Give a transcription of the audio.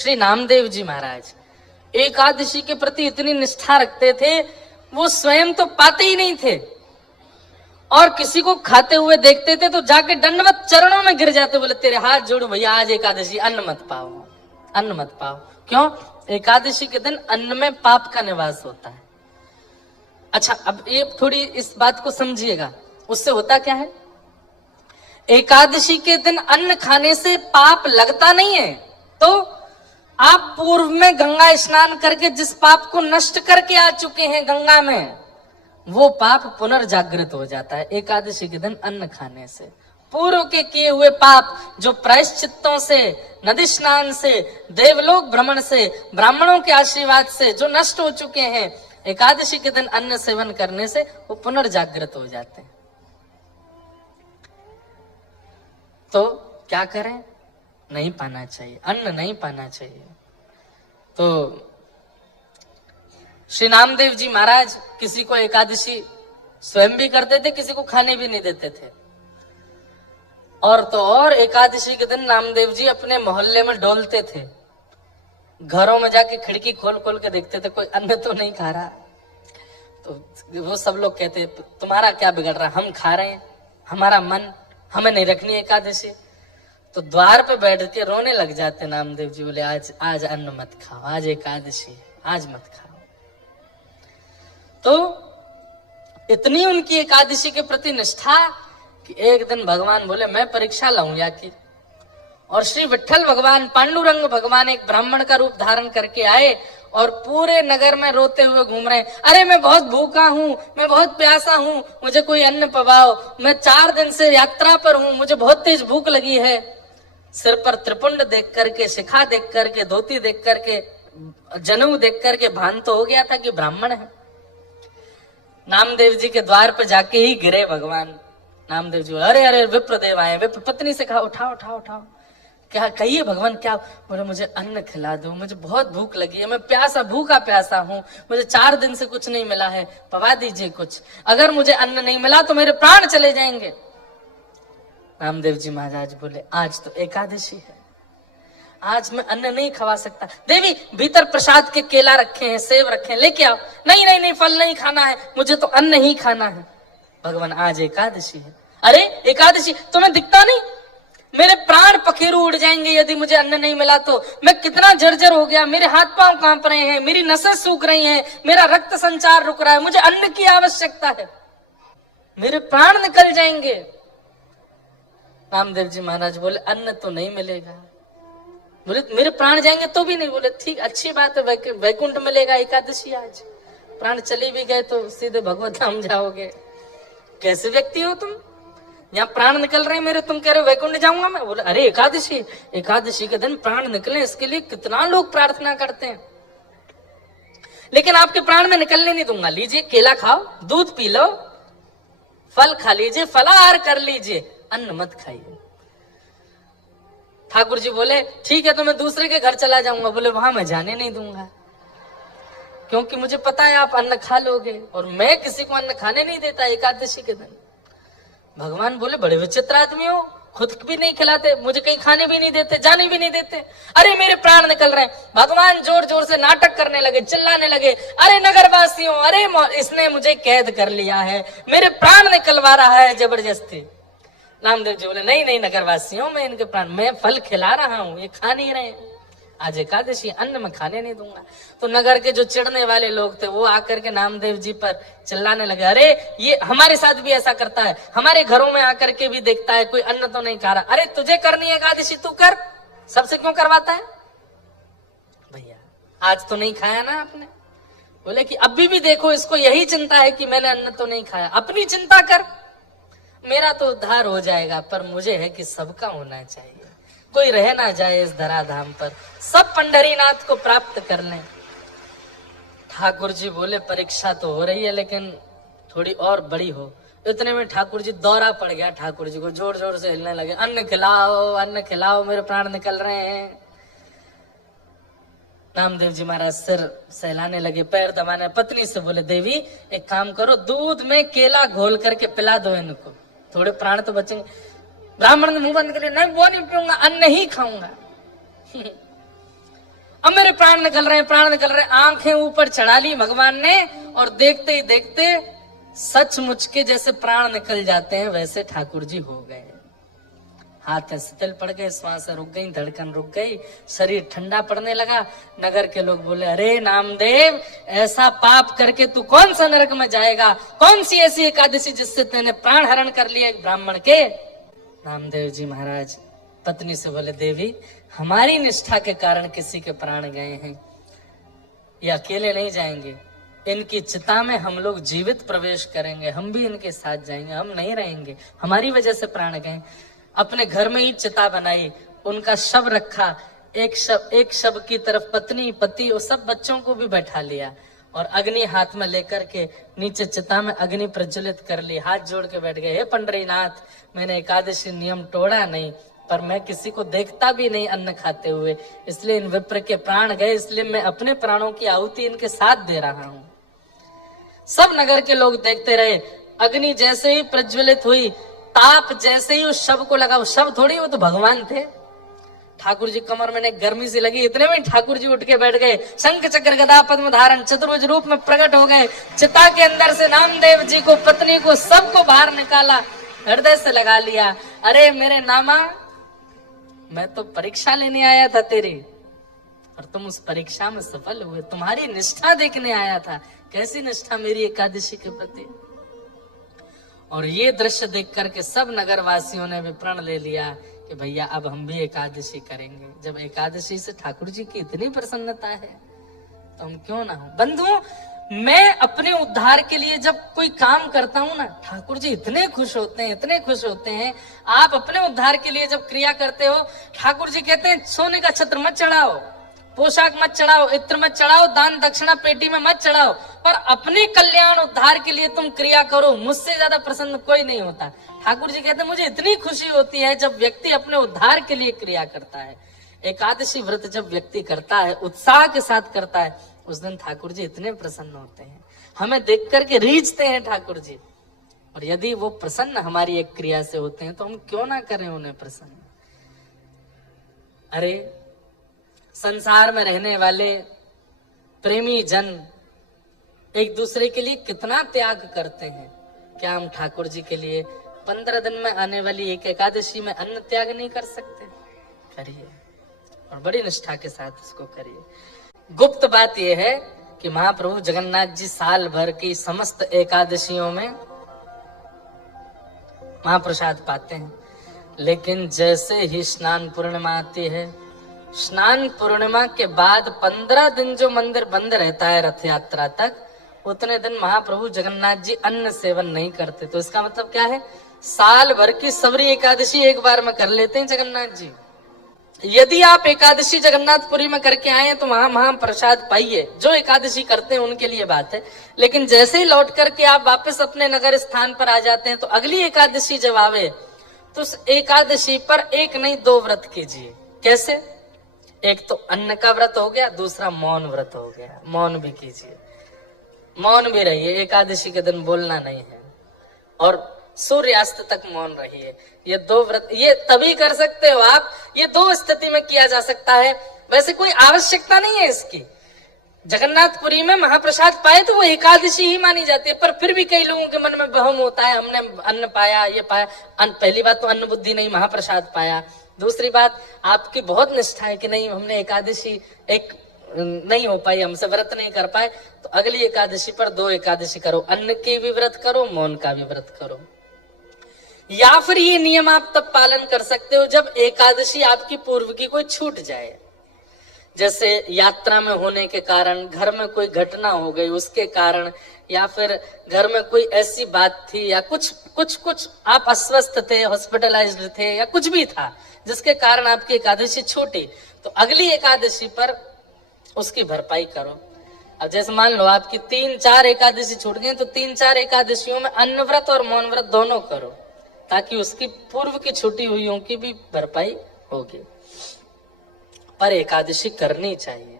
श्री नामदेव जी महाराज एकादशी के प्रति इतनी निष्ठा रखते थे, वो स्वयं तो पाते ही नहीं थे और किसी को खाते हुए देखते थे तो जाके दंडवत चरणों में गिर जाते, बोले तेरे हाथ जोड़ो भैया, आज एकादशी अन्न मत पाओ, अन्न मत पाओ। क्यों? एकादशी के दिन अन्न में पाप का निवास होता है। अच्छा, अब ये थोड़ी इस बात को समझिएगा, उससे होता क्या है, एकादशी के दिन अन्न खाने से पाप लगता नहीं है, तो आप पूर्व में गंगा स्नान करके जिस पाप को नष्ट करके आ चुके हैं गंगा में, वो पाप पुनर्जागृत हो जाता है एकादशी के दिन अन्न खाने से। पूर्व के किए हुए पाप जो प्रायश्चित्तों से, नदी स्नान से, देवलोक भ्रमण से, ब्राह्मणों के आशीर्वाद से जो नष्ट हो चुके हैं, एकादशी के दिन अन्न सेवन करने से वो पुनर्जागृत हो जाते हैं। तो क्या करें? नहीं पाना चाहिए, अन्न नहीं पाना चाहिए। तो श्री नामदेव जी महाराज किसी को एकादशी स्वयं भी करते थे, किसी को खाने भी नहीं देते थे। और तो और एकादशी के दिन नामदेव जी अपने मोहल्ले में डोलते थे, घरों में जाके खिड़की खोल खोल के देखते थे कोई अन्न तो नहीं खा रहा। तो वो सब लोग कहते तुम्हारा क्या बिगड़ रहा, हम खा रहे हैं, हमारा मन, हमें नहीं रखनी एकादशी। तो द्वार पे बैठ के रोने लग जाते नामदेव जी, बोले आज अन्न मत खाओ, आज एकादशी, आज मत खाओ। तो इतनी उनकी एकादशी के प्रति निष्ठा कि एक दिन भगवान बोले मैं परीक्षा लाऊंगा की, और श्री विठ्ठल भगवान, पांडुरंग भगवान एक ब्राह्मण का रूप धारण करके आए और पूरे नगर में रोते हुए घूम रहे हैं, अरे मैं बहुत भूखा हूँ, मैं बहुत प्यासा हूँ, मुझे कोई अन्न पवाओ, मैं 4 दिन से यात्रा पर हूँ, मुझे बहुत तेज भूख लगी है। सिर पर त्रिपुंड देख करके, शिखा देख करके, धोती देख करके, जनेऊ देख करके भान तो हो गया था कि ब्राह्मण है। नामदेव जी के द्वार पर जाके ही गिरे भगवान। नामदेव जी अरे अरे विप्रदेव आए, विप्र पत्नी से कहा उठाओ उठाओ उठाओ, क्या कहिए भगवान, क्या? बोले मुझे अन्न खिला दो, मुझे बहुत भूख लगी है, मैं प्यासा, भूखा प्यासा हूँ, मुझे 4 दिन से कुछ नहीं मिला है, पवा दीजिए कुछ, अगर मुझे अन्न नहीं मिला तो मेरे प्राण चले जाएंगे। नामदेव जी महाराज बोले आज तो एकादशी है, आज मैं अन्न नहीं खवा सकता। देवी भीतर प्रसाद के केला रखे हैं, सेब रखे हैं, लेके आओ। नहीं नहीं नहीं, फल नहीं खाना है, मुझे तो अन्न ही खाना है। भगवान आज एकादशी है। अरे एकादशी तुम्हें दिखता नहीं, मेरे प्राण पखेरु उड़ जाएंगे यदि मुझे अन्न नहीं मिला तो। मैं कितना जर्जर हो गया, मेरे हाथ पांव कांप रहे हैं, मेरी नसें सूख रही हैं, मेरा रक्त संचार रुक रहा है, मुझे अन्न की आवश्यकता है, मेरे प्राण निकल जाएंगे। रामदेव जी महाराज बोले अन्न तो नहीं मिलेगा। बोले मेरे प्राण जाएंगे तो भी नहीं। बोले ठीक, अच्छी बात है, वैकुंठ मिलेगा एकादशी आज, प्राण चले भी गए तो सीधे भगवत धाम जाओगे। कैसे व्यक्ति हो तुम, यहाँ प्राण निकल रहे हैं मेरे, तुम कह रहे हो वैकुंठ जाऊंगा मैं। बोले अरे एकादशी, एकादशी के दिन प्राण निकले, इसके लिए कितना लोग प्रार्थना करते हैं, लेकिन आपके प्राण में निकलने नहीं दूंगा। लीजिए केला खाओ, दूध पी लो, फल खा लीजिए, फलाहार कर लीजिए, अन्न मत खाइए। ठाकुर जी बोले ठीक है, तो मैं दूसरे के घर चला जाऊंगा। बोले वहां मैं जाने नहीं दूंगा, क्योंकि मुझे पता है आप अन्न खा लोगे, और मैं किसी को अन्न खाने नहीं देता एकादशी के दिन। भगवान बोले बड़े विचित्र आदमी हो, खुद भी नहीं खिलाते, मुझे कहीं खाने भी नहीं देते, जाने भी नहीं देते। अरे मेरे प्राण निकल रहे हैं। भगवान जोर जोर से नाटक करने लगे, चिल्लाने लगे, अरे नगरवासियों, अरे इसने मुझे कैद कर लिया है, मेरे प्राण निकलवा रहा है जबरदस्ती। नामदेव जी बोले नहीं नहीं नगरवासियों, मैं इनके प्राण, मैं फल खिला रहा हूँ, ये खा नहीं रहे, आज एकादशी, अन्न में खाने नहीं दूंगा। तो नगर के जो चिढ़ने वाले लोग थे वो आकर के नामदेव जी पर चिल्लाने लगे, अरे ये हमारे साथ भी ऐसा करता है, हमारे घरों में आकर के भी देखता है, कोई अन्न तो नहीं खा रहा। अरे तुझे करनी है एकादशी, तू कर, सबसे क्यों करवाता है भैया, आज तो नहीं खाया ना आपने। बोले कि अभी भी देखो इसको यही चिंता है कि मैंने अन्न तो नहीं खाया, अपनी चिंता कर, मेरा तो उद्धार हो जाएगा, पर मुझे है कि सबका होना चाहिए, कोई रह ना जाए इस धराधाम पर, सब पंढरीनाथ को प्राप्त कर लें। ठाकुर जी बोले परीक्षा तो हो रही है, लेकिन थोड़ी और बड़ी हो। इतने में ठाकुर जी दौरा पड़ गया, ठाकुर जी को जोर जोर से हिलने लगे, अन्न खिलाओ, अन्न खिलाओ, मेरे प्राण निकल रहे हैं। नामदेव जी महाराज सिर सहलाने लगे, पैर दबाने, पत्नी से बोले देवी एक काम करो, दूध में केला घोल करके पिला दो इनको, थोड़े प्राण तो बचेंगे। ब्राह्मण ने मुंह बंद कर लिया, नहीं वो नहीं पीऊंगा, अन्न ही खाऊंगा। अब मेरे प्राण निकल रहे हैं, प्राण निकल रहे हैं। आंखें ऊपर चढ़ा ली भगवान ने, और देखते ही देखते सचमुच के जैसे प्राण निकल जाते हैं वैसे ठाकुर जी हो गए। हाथ शिथिल पड़ गए, श्वास रुक गई, धड़कन रुक गई, शरीर ठंडा पड़ने लगा। नगर के लोग बोले, अरे नामदेव, ऐसा पाप करके तू कौन सा नरक में जाएगा? कौन सी ऐसी एकादशी जिससे तेने प्राण हरण कर लिया एक ब्राह्मण के? नामदेव जी महाराज पत्नी से बोले, देवी, हमारी निष्ठा के कारण किसी के प्राण गए हैं, ये अकेले नहीं जाएंगे। इनकी चिता में हम लोग जीवित प्रवेश करेंगे, हम भी इनके साथ जाएंगे, हम नहीं रहेंगे, हमारी वजह से प्राण गए। अपने घर में ही चिता बनाई, उनका शव रखा, एक शव की तरफ पत्नी, पति और सब बच्चों को भी बैठा लिया, और अग्नि हाथ में लेकर के नीचे चिता में अग्नि प्रज्वलित कर ली। हाथ जोड़ के बैठ गए, हे पंडरीनाथ, मैंने एकादशी नियम तोड़ा नहीं, पर मैं किसी को देखता भी नहीं अन्न खाते हुए, इसलिए इन विप्र के प्राण गए, इसलिए मैं अपने प्राणों की आहुति इनके साथ दे रहा हूं। सब नगर के लोग देखते रहे। अग्नि जैसे ही प्रज्वलित हुई, ताप जैसे ही उस शव को लगा, उस शव थोड़ी, वो तो भगवान थे। ठाकुर जी कमर में गर्मी सी लगी, इतने में ठाकुर जी उठ के बैठ गए, शंख चक्र गदा पद्म धारण चतुर्भुज रूप में प्रकट हो गए। चिता के अंदर से नामदेव जी को, पत्नी को, सबको बाहर निकाला, हृदय से लगा लिया। अरे मेरे नामा, मैं तो परीक्षा लेने आया था तेरी, और तुम उस परीक्षा में सफल हुए। तुम्हारी निष्ठा देखने आया था, कैसी निष्ठा मेरी एकादशी के प्रति। और ये दृश्य देख करके सब नगर वासियों ने भी प्रण ले लिया कि भैया अब हम भी एकादशी करेंगे। जब एकादशी से ठाकुर जी की इतनी प्रसन्नता है तो हम क्यों ना हो। बंधुओं, मैं अपने उद्धार के लिए जब कोई काम करता हूं ना, ठाकुर जी इतने खुश होते हैं, इतने खुश होते हैं। आप अपने उद्धार के लिए जब क्रिया करते हो, ठाकुर जी कहते हैं सोने का छत्र मत चढ़ाओ, पोशाक मत चढ़ाओ, इत्र मत चढ़ाओ, दान दक्षिणा पेटी में मत चढ़ाओ, पर अपने कल्याण उद्धार के लिए तुम क्रिया करो। मुझसे ज्यादा प्रसन्न कोई नहीं होता। ठाकुर जी कहते हैं मुझे इतनी खुशी होती है जब व्यक्ति अपने उद्धार के लिए क्रिया करता है। एकादशी व्रत जब व्यक्ति करता है, उत्साह के साथ करता है, उस दिन ठाकुर जी इतने प्रसन्न होते हैं, हमें देख करके रीझते हैं ठाकुर जी। और यदि वो प्रसन्न हमारी एक क्रिया से होते हैं तो हम क्यों ना करें उन्हें प्रसन्न। अरे संसार में रहने वाले प्रेमी जन एक दूसरे के लिए कितना त्याग करते हैं। क्या हम ठाकुर जी के लिए 15 दिन में आने वाली एक एकादशी में अन्न त्याग नहीं कर सकते? करिए, और बड़ी निष्ठा के साथ उसको करिए। गुप्त बात यह है कि महाप्रभु जगन्नाथ जी साल भर की समस्त एकादशियों में महाप्रसाद पाते हैं, लेकिन जैसे ही स्नान पूर्णिमा आती है, स्नान पूर्णिमा के बाद 15 दिन जो मंदिर बंद रहता है रथ यात्रा तक, उतने दिन महाप्रभु जगन्नाथ जी अन्न सेवन नहीं करते। तो इसका मतलब क्या है? साल भर की सबरी एकादशी एक बार में कर लेते हैं जगन्नाथ जी। यदि आप एकादशी जगन्नाथपुरी में करके आए तो वहां महाप्रसाद पाइए। जो एकादशी करते हैं उनके लिए बात है, लेकिन जैसे ही लौट करके आप वापस अपने नगर स्थान पर आ जाते हैं तो अगली एकादशी जब आवे तो उस एकादशी पर एक नहीं 2 व्रत कीजिए। कैसे? एक तो अन्न का व्रत हो गया, दूसरा मौन व्रत हो गया। मौन भी कीजिए, मौन भी रहिए। एकादशी के दिन बोलना नहीं है, और सूर्यास्त तक मौन रहिए। ये 2 व्रत ये तभी कर सकते हो आप, ये 2 स्थिति में किया जा सकता है। वैसे कोई आवश्यकता नहीं है इसकी। जगन्नाथपुरी में महाप्रसाद पाए तो वो एकादशी ही मानी जाती है, पर फिर भी कई लोगों के मन में बहम होता है, हमने अन्न पाया, ये पाया। पहली बात तो अन्न बुद्धि नहीं, महाप्रसाद पाया। दूसरी बात, आपकी बहुत निष्ठा है कि नहीं हमने एकादशी एक नहीं हो पाई, हमसे व्रत नहीं कर पाए, तो अगली एकादशी पर 2 एकादशी करो, अन्न के भी व्रत करो, मौन का भी व्रत करो। या फिर ये नियम आप तब पालन कर सकते हो जब एकादशी आपकी पूर्व की कोई छूट जाए। जैसे यात्रा में होने के कारण, घर में कोई घटना हो गई उसके कारण, या फिर घर में कोई ऐसी बात थी, या कुछ आप अस्वस्थ थे, हॉस्पिटलाइज्ड थे, या कुछ भी था जिसके कारण आपकी एकादशी छूटी, तो अगली एकादशी पर उसकी भरपाई करो। अब जैसे मान लो आपकी 3-4 एकादशी छूट गई, तो 3-4 एकादशियों में अन्न व्रत और मौन व्रत दोनों करो, ताकि उसकी पूर्व की छुट्टी हुई की भी भरपाई होगी। पर एकादशी करनी चाहिए।